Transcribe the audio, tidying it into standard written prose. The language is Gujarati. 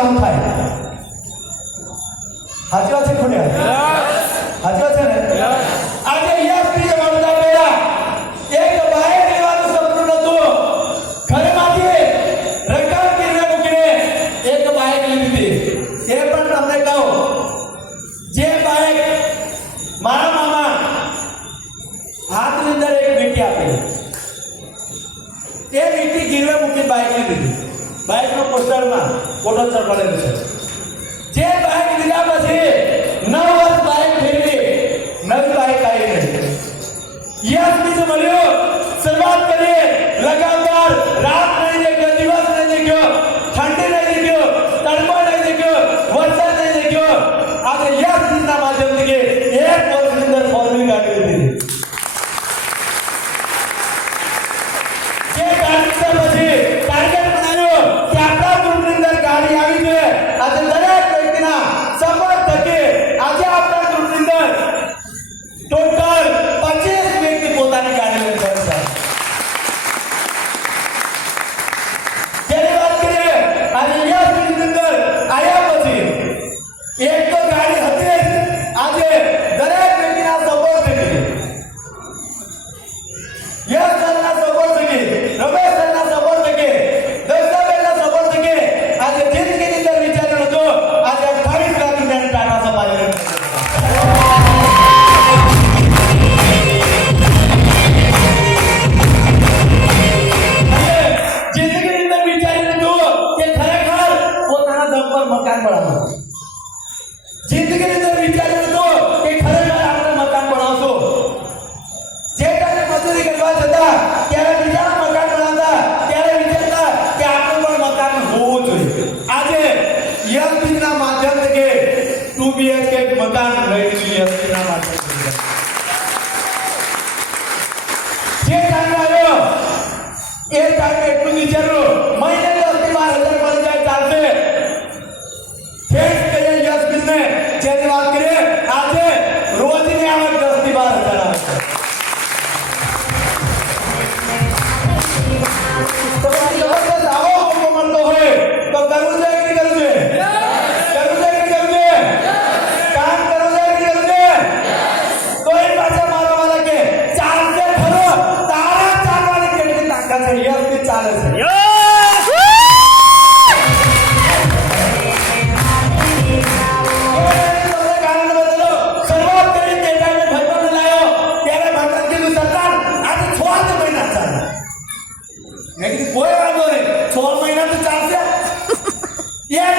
સારું થાય. સાચી વાત છે ખોટી? સાચી વાત છે ને? આજે યશપીએ મળતા પહેલા એક બાઇક લેવાનું સપનું નહોતું. ઘરમાંથી રકમ ગીરવે મૂકીને એક બાઇક લીધી હતી. એ પણ તમને કહું, જે બાઇક મારા મામા હાથની અંદર એક વીંટી આપી, એ વીંટી ગીરવે મૂકી બાઇક લીધી. બાઇકનો પોસ્ટરમાં ફોટો ચડવાડેલો છે. જે બાઇક લીધા પછી 9 વર્ષ બાઇક ફેરવી, નવી બાઇક આવી ગઈ. યશપી મળ્યો, શરૂઆત કરી, લગાતાર રાત નહીં દેખ્યો, દિવસ નહીં દેખ્યો, ઠંડી નહીં દેખ્યો, તડકો નહીં દેખ્યો, વરસાદ નહીં દેખ્યો. આજે યશપીના માધ્યમથી એક વર્ષની અંદર ફોર્મ્યુલા ગાડી લીધી. જે ગાડી પછી ટાર્ગેટ બનાવ્યો કે આપણા ગ્રુપની અંદર ગાડી આવી છે. આજે દરેક વ્યક્તિના સપોર્ટ થકી આજે આપણા ગ્રુપની અંદર ટોટલ 25 વ્યક્તિ પોતાની ગાડી લઈને ફરે છે. જેની વાત કરીએ આજે યશપીની અંદર આવ્યા પછી એક તો ગાડી હતી જ, આજે દરેક વ્યક્તિના સપોર્ટ થકી, યશ સરના સપોર્ટ થકી, રમેશ સરના સપોર્ટ થકી, દર્શનબેનના સપોર્ટ થકી આજે જિંદગીની અંદર વિચાર્યું હતું, આજે 28 લાખ રૂપિયાની ટાટા સફારી જિંદગીની અંદર વિચાર્યું હતું કે ખરેખર પોતાના દમ પર મકાન બનાવવું. જિંદગીની અંદર વિચાર્યું હતું કે ખરેખર આપણે મકાન બનાવશું. જે ટાઈમે મજૂરી કરવા જતા ત્યારે બીજાના મકાન બનાવતા, ત્યારે વિચારતા કે આપણે પણ મકાન હોવું જોઈએ. આજે યશપીના માધ્યમથી 2 BHK મકાન લઈ લીધું. યશપીના માધ્યમથી જે ટાઈમ આવ્યો એ ટાઈમે એટલું વિચાર્યું મહિને 10 થી 12 હજાર મળી જાય ચાલશે. થેન્ક્સ કહીએ યશપીને, જેની વાત કરીએ આજે રોજની આવક 10 થી 12 હજાર આવે છે. તો જબરદસ્ત આવો મોકો મળતો હોય તો કરવું છે કે નહીં કરવું છે? કરવું છે કે નહીં કરવું છે? કામ કરવું છે કે નહીં કરવું છે? કોઈ પાછા મારો વાળા કે ચાલશે ખરો, તારા ચાલવાની કેટલી તાકાત છે? યશપી ચાલે છે. શરૂઆત કરી તે ટાઈમે ભગવાનને લાવ્યો ત્યારે ભગવાન કીધું સરકાર આજે 6 મહિના ચાલે. મેં કીધું કોઈ વાંધો નહીં, 6 મહિના તો ચાલશે. એક